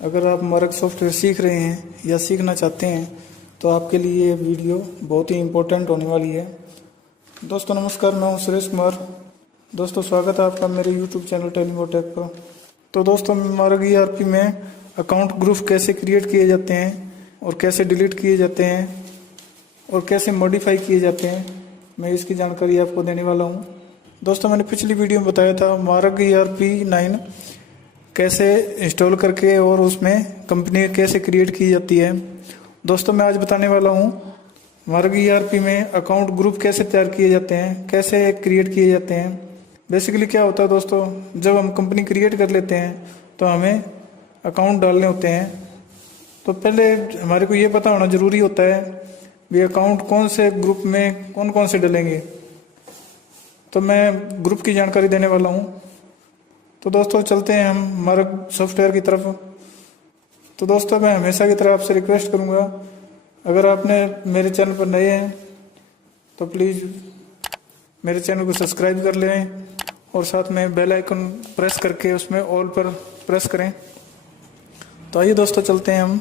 अगर आप मार्ग सॉफ्टवेयर सीख रहे हैं या सीखना चाहते हैं तो आपके लिए ये वीडियो बहुत ही इम्पोर्टेंट होने वाली है। दोस्तों नमस्कार, मैं हूं सुरेश कुमार। दोस्तों स्वागत है आपका मेरे यूट्यूब चैनल टेलीमोटेक पर। तो दोस्तों मार्ग ईआरपी में अकाउंट ग्रुप कैसे क्रिएट किए जाते हैं और कैसे डिलीट किए जाते हैं और कैसे मॉडिफाई किए जाते हैं, मैं इसकी जानकारी आपको देने वाला हूं। दोस्तों मैंने पिछली वीडियो में बताया था मार्ग ईआरपी 9 कैसे इंस्टॉल करके और उसमें कंपनी कैसे क्रिएट की जाती है। दोस्तों मैं आज बताने वाला हूँ मार्ग ईआरपी में अकाउंट ग्रुप कैसे तैयार किए जाते हैं, कैसे क्रिएट किए जाते हैं। बेसिकली क्या होता है दोस्तों, जब हम कंपनी क्रिएट कर लेते हैं तो हमें अकाउंट डालने होते हैं। तो पहले हमारे को ये पता होना ज़रूरी होता है भी अकाउंट कौन से ग्रुप में कौन कौन से डलेंगे। तो मैं ग्रुप की जानकारी देने वाला हूँ। तो दोस्तों चलते हैं हम मार्ग सॉफ्टवेयर की तरफ। तो दोस्तों मैं हमेशा की तरह आपसे रिक्वेस्ट करूंगा, अगर आपने मेरे चैनल पर नए हैं तो प्लीज़ मेरे चैनल को सब्सक्राइब कर लें और साथ में बेल आइकन प्रेस करके उसमें ऑल पर प्रेस करें। तो आइए दोस्तों चलते हैं हम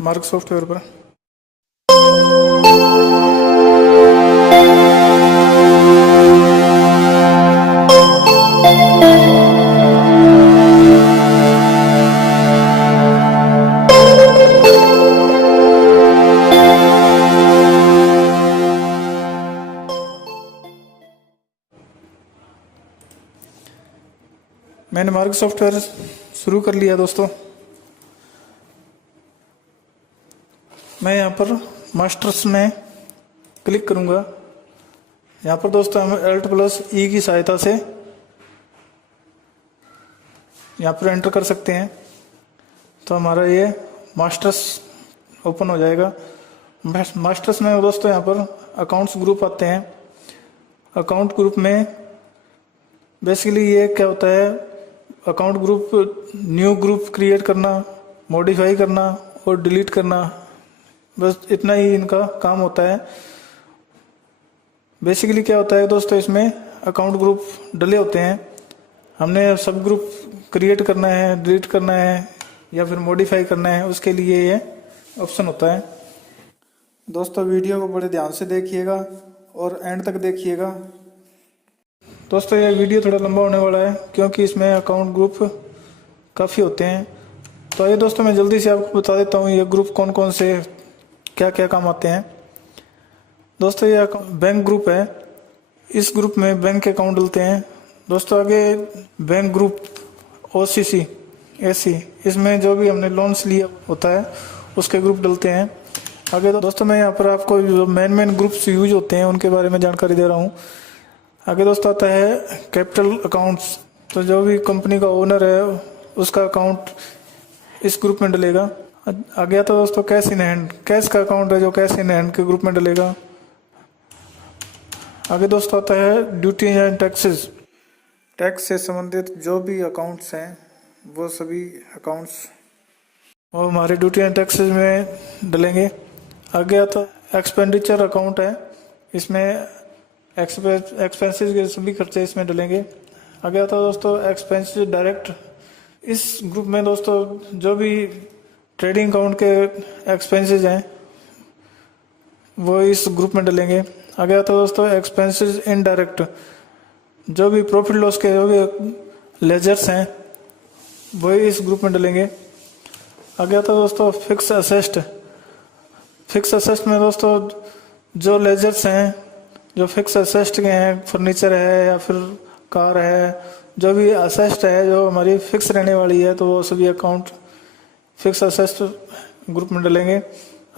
मार्ग सॉफ्टवेयर पर। मैंने मार्ग सॉफ्टवेयर शुरू कर लिया दोस्तों। मैं यहाँ पर मास्टर्स में क्लिक करूँगा। यहाँ पर दोस्तों हम Alt+E की सहायता से यहाँ पर एंटर कर सकते हैं। तो हमारा ये मास्टर्स ओपन हो जाएगा। मास्टर्स में दोस्तों यहाँ पर अकाउंट्स ग्रुप आते हैं। अकाउंट ग्रुप में बेसिकली ये क्या होता है, account group new group create करना, मॉडिफाई करना और डिलीट करना, बस इतना ही इनका काम होता है। बेसिकली क्या होता है दोस्तों, इसमें अकाउंट ग्रुप डले होते हैं। हमने सब ग्रुप क्रिएट करना है, डिलीट करना है या फिर मॉडिफाई करना है, उसके लिए ये ऑप्शन होता है। दोस्तों वीडियो को बड़े ध्यान से देखिएगा और एंड तक देखिएगा। दोस्तों ये वीडियो थोड़ा लंबा होने वाला है क्योंकि इसमें अकाउंट ग्रुप काफ़ी होते हैं। तो आइए दोस्तों मैं जल्दी से आपको बता देता हूँ ये ग्रुप कौन कौन से क्या क्या काम आते हैं। दोस्तों ये बैंक ग्रुप है। इस ग्रुप में बैंक के अकाउंट डलते हैं। दोस्तों आगे बैंक ग्रुप OCC AC, इसमें जो भी हमने लोन्स लिया होता है उसके ग्रुप डलते हैं। आगे दोस्तों मैं यहाँ पर आपको जो मेन ग्रुप्स यूज होते हैं उनके बारे में जानकारी दे रहा हूँ। आगे दोस्तों आता है कैपिटल अकाउंट्स। तो जो भी कंपनी का ओनर है उसका अकाउंट इस ग्रुप में डलेगा। आगे आता है दोस्तों कैश इन हैंड। कैश का अकाउंट है जो कैश इन हैंड के ग्रुप में डलेगा। आगे दोस्तों आता है ड्यूटी एंड टैक्सेस। टैक्स से संबंधित जो भी अकाउंट्स हैं वो सभी अकाउंट्स वो हमारे ड्यूटी एंड टैक्सेस में डलेंगे। आगे आता एक्सपेंडिचर अकाउंट है, इसमें एक्सपेंसेस के सभी खर्चे इसमें डलेंगे। आगे आता है दोस्तों एक्सपेंसेस डायरेक्ट। इस ग्रुप में दोस्तों जो भी ट्रेडिंग अकाउंट के एक्सपेंसेस हैं वो इस ग्रुप में डलेंगे। आगे आता है दोस्तों एक्सपेंसेस इनडायरेक्ट। जो भी प्रॉफिट लॉस के जो भी लेजर्स हैं वो इस ग्रुप में डलेंगे। आगे आता है दोस्तों फिक्स असेस्ट। फिक्स असेस्ट में दोस्तों जो लेजर्स हैं जो फिक्स असेस्ट के हैं, फर्नीचर है या फिर कार है, जो भी असेस्ट है जो हमारी फिक्स रहने वाली है, तो वो सभी अकाउंट फिक्स असेस्ट ग्रुप में डलेंगे।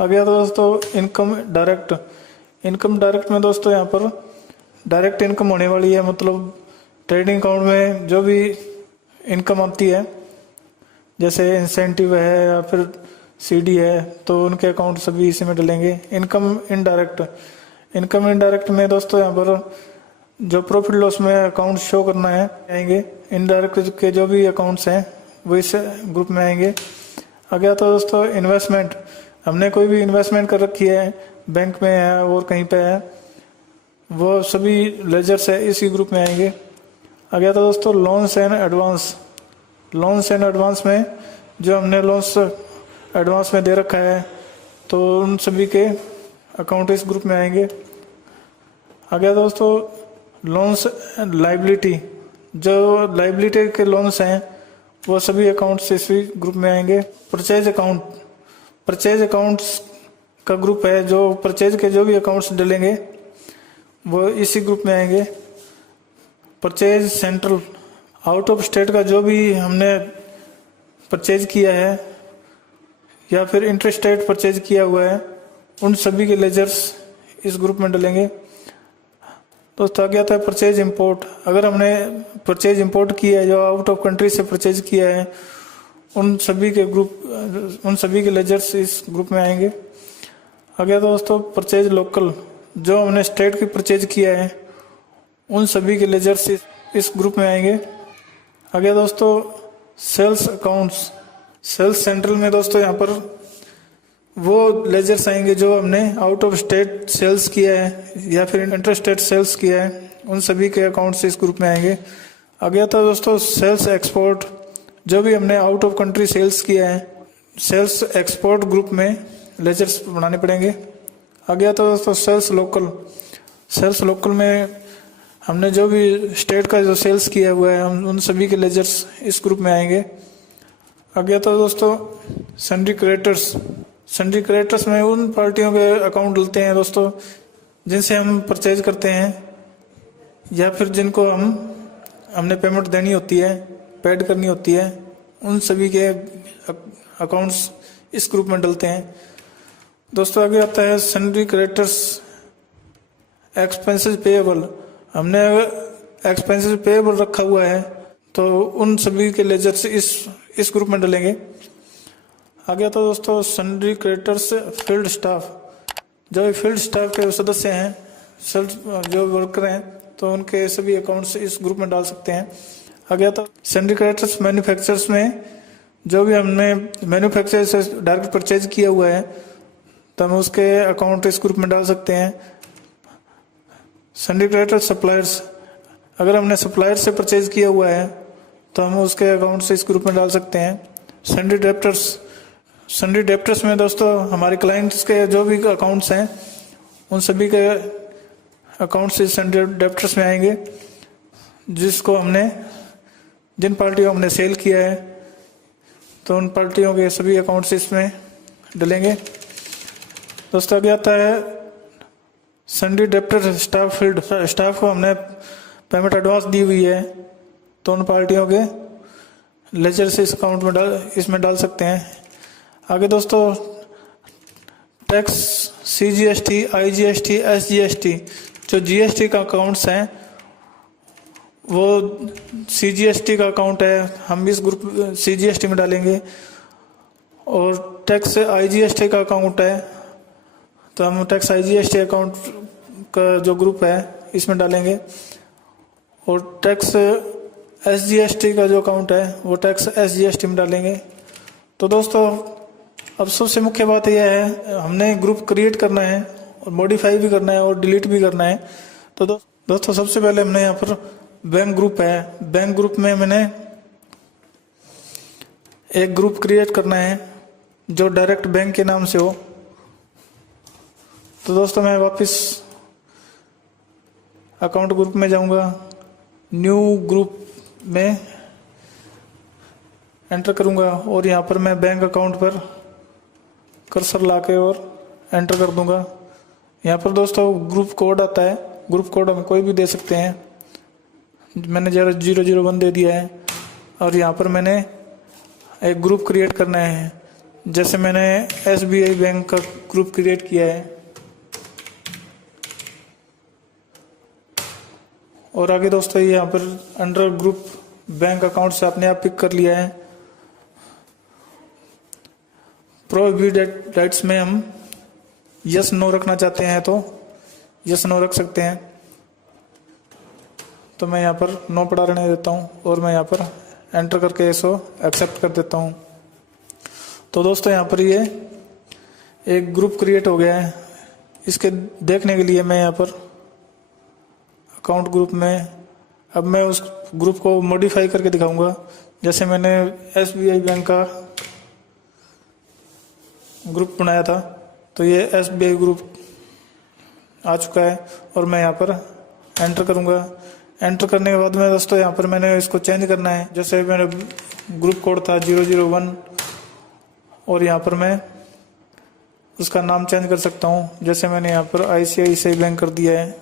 आगे आता है दोस्तों इनकम डायरेक्ट। इनकम डायरेक्ट में दोस्तों यहाँ पर डायरेक्ट इनकम होने वाली है, मतलब ट्रेडिंग अकाउंट में जो भी इनकम आती है जैसे इंसेंटिव है या फिर CD है तो उनके अकाउंट सभी इसी में डलेंगे। Income indirect. इनकम इनडायरेक्ट में दोस्तों यहाँ पर जो प्रॉफिट लॉस में अकाउंट शो करना है आएंगे। इनडायरेक्ट के जो भी अकाउंट्स हैं वो इस ग्रुप में आएंगे। आगे आता है दोस्तों इन्वेस्टमेंट। हमने कोई भी इन्वेस्टमेंट कर रखी है, बैंक में है और कहीं पे है, वो सभी लेजर्स है इसी ग्रुप में आएंगे। आगे आता है दोस्तों loans and advance. Loans and advance में जो हमने लोन्स एडवांस में दे रखा है, तो उन सभी के अकाउंट इस ग्रुप में आएंगे। आगे दोस्तों लोन्स लाइबिलिटी, जो लाइबिलिटी के लोन्स हैं वो सभी अकाउंट्स इसी ग्रुप में आएंगे। परचेज अकाउंट, परचेज अकाउंट्स का ग्रुप है, जो परचेज के जो भी अकाउंट्स डलेंगे वो इसी ग्रुप में आएंगे। Purchase central, out of state का जो भी हमने परचेज किया है या फिर इंटर स्टेट परचेज किया हुआ है, उन सभी के लेजर्स इस ग्रुप में डलेंगे। दोस्तों आगे आता है परचेज इंपोर्ट। अगर हमने परचेज इंपोर्ट किया है, जो आउट ऑफ कंट्री से परचेज किया है, उन सभी के लेजर्स इस ग्रुप में आएंगे। आगे दोस्तों परचेज लोकल, जो हमने स्टेट की परचेज किया है, उन सभी के लेजर्स इस ग्रुप में आएंगे। आगे दोस्तों सेल्स अकाउंट्स, सेल्स सेंट्रल में दोस्तों यहाँ पर वो लेजर्स आएंगे जो हमने आउट ऑफ स्टेट सेल्स किया है या फिर इंटर स्टेट सेल्स किया है, उन सभी के अकाउंट्स इस ग्रुप में आएंगे। आगे आता है दोस्तों सेल्स एक्सपोर्ट, जो भी हमने आउट ऑफ कंट्री सेल्स किया है, सेल्स एक्सपोर्ट ग्रुप में लेजर्स बनाने पड़ेंगे। आगे आता है दोस्तों सेल्स लोकल, सेल्स लोकल में हमने जो भी स्टेट का जो सेल्स किया हुआ है, हम उन सभी के लेजर्स इस ग्रुप में आएंगे। आगे आता है दोस्तों सन्ड्री क्रेडिटर्स, सन्ड्री क्रेडिटर्स में उन पार्टियों के अकाउंट डलते हैं दोस्तों जिनसे हम परचेज करते हैं या फिर जिनको हमने पेमेंट देनी होती है, पेड करनी होती है, उन सभी के अकाउंट्स इस ग्रुप में डलते हैं। दोस्तों आगे आता है सन्ड्री क्रेडिटर्स एक्सपेंसेस पेएबल, हमने एक्सपेंसेस पेएबल रखा हुआ है तो उन सभी के लेजर्स इस ग्रुप में डलेंगे। आगे आता है दोस्तों सन्ड्री क्रेडिटर्स फील्ड स्टाफ, जो फील्ड स्टाफ के सदस्य हैं, जो वर्कर हैं, तो उनके सभी अकाउंट्स इस ग्रुप में डाल सकते हैं। आगे आता है सन्ड्री क्रेडिटर्स मैन्युफैक्चरर्स में, जो भी हमने मैन्युफैक्चरर से डायरेक्ट परचेज किया हुआ है तो हम उसके अकाउंट इस ग्रुप में डाल सकते हैं। सन्ड्री क्रेडिटर्स सप्लायर्स, अगर हमने सप्लायर से परचेज किया हुआ है तो हम उसके अकाउंट से इस ग्रुप में डाल सकते हैं। सन्ड्री डेप्टर्स, सन्ड्री डेप्टर्स में दोस्तों हमारे क्लाइंट्स के जो भी अकाउंट्स हैं, उन सभी के अकाउंट्स इस सन्ड्री डेप्टर्स में आएंगे, जिसको हमने जिन पार्टियों हमने सेल किया है तो उन पार्टियों के सभी अकाउंट्स इसमें डलेंगे। दोस्तों आगे आता है sundry debtor staff field, staff को हमने पेमेंट एडवांस दी हुई है तो उन पार्टियों के लेजर से इस अकाउंट में इसमें डाल सकते हैं। आगे दोस्तों टैक्स CGST, IGST, SGST, जो GST का अकाउंट्स हैं वो CGST का अकाउंट है, हम इस ग्रुप CGST में डालेंगे। और टैक्स IGST का अकाउंट है तो हम टैक्स IGST अकाउंट का जो ग्रुप है इसमें डालेंगे। और टैक्स SGST का जो अकाउंट है वो टैक्स SGST में डालेंगे। तो दोस्तों अब सबसे मुख्य बात यह है, हमने ग्रुप क्रिएट करना है और मॉडिफाई भी करना है और डिलीट भी करना है। तो दोस्तों सबसे पहले हमने यहाँ पर बैंक ग्रुप है, बैंक ग्रुप में मैंने एक ग्रुप क्रिएट करना है जो डायरेक्ट बैंक के नाम से हो। तो दोस्तों मैं वापस अकाउंट ग्रुप में जाऊंगा, न्यू ग्रुप में एंटर करूंगा और यहाँ पर मैं बैंक अकाउंट पर कर्सर लाके और एंटर कर दूंगा। यहाँ पर दोस्तों ग्रुप कोड आता है, ग्रुप कोड हम कोई भी दे सकते हैं, मैंने 001 दे दिया है। और यहाँ पर मैंने एक ग्रुप क्रिएट करना है, जैसे मैंने SBI बैंक का ग्रुप क्रिएट किया है। और आगे दोस्तों ये यहाँ पर अंडर ग्रुप बैंक अकाउंट से अपने आप पिक कर लिया है। प्रोहिबिटेड राइट्स में हम यस नो रखना चाहते हैं तो यस नो रख सकते हैं। तो मैं यहाँ पर नो पढ़ा रहने देता हूँ और मैं यहाँ पर एंटर करके इसको एक्सेप्ट कर देता हूँ। तो दोस्तों यहाँ पर ये एक ग्रुप क्रिएट हो गया है। इसके देखने के लिए मैं यहाँ पर अकाउंट ग्रुप में अब मैं उस ग्रुप को मॉडिफाई करके दिखाऊंगा। जैसे मैंने SBI बैंक का ग्रुप बनाया था, तो ये SBI ग्रुप आ चुका है और मैं यहाँ पर एंटर करूँगा। एंटर करने के बाद में दोस्तों यहाँ पर मैंने इसको चेंज करना है। जैसे मेरा ग्रुप कोड था 001 और यहाँ पर मैं उसका नाम चेंज कर सकता हूँ। जैसे मैंने यहाँ पर ICICI बैंक कर दिया है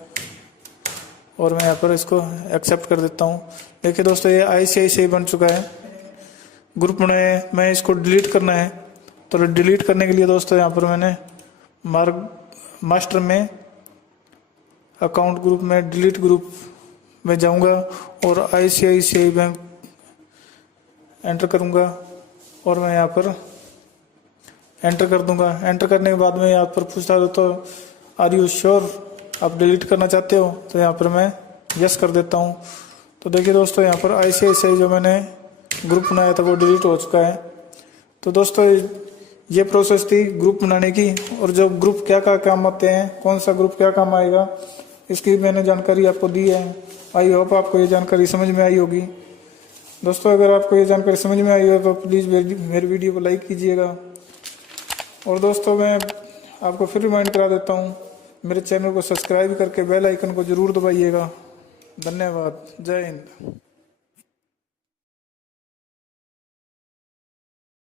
और मैं यहाँ पर इसको एक्सेप्ट कर देता हूँ। देखिए दोस्तों ये ICICI बन चुका है। ग्रुप में मैं इसको डिलीट करना है, तो डिलीट करने के लिए दोस्तों यहाँ पर मैंने मास्टर में अकाउंट ग्रुप में डिलीट ग्रुप में जाऊंगा और ICICI बैंक एंटर करूंगा और मैं यहाँ पर एंटर कर दूंगा। एंटर करने के बाद में यहाँ पर पूछता है तो आर यू श्योर, आप डिलीट करना चाहते हो, तो यहाँ पर मैं यस कर देता हूँ। तो देखिए दोस्तों यहाँ पर ICICI जो मैंने ग्रुप बनाया था वो डिलीट हो चुका है। तो दोस्तों ये प्रोसेस थी ग्रुप बनाने की, और जो ग्रुप क्या क्या काम आते हैं, कौन सा ग्रुप क्या काम आएगा, इसकी मैंने जानकारी आपको दी है। आई होप आपको ये जानकारी समझ में आई होगी। दोस्तों अगर आपको ये जानकारी समझ में आई हो तो प्लीज़ मेरी वीडियो को लाइक कीजिएगा। और दोस्तों मैं आपको फिर रिमाइंड करा देता हूँ, मेरे चैनल को सब्सक्राइब करके बेल आइकन को ज़रूर दबाइएगा। धन्यवाद। जय हिंद।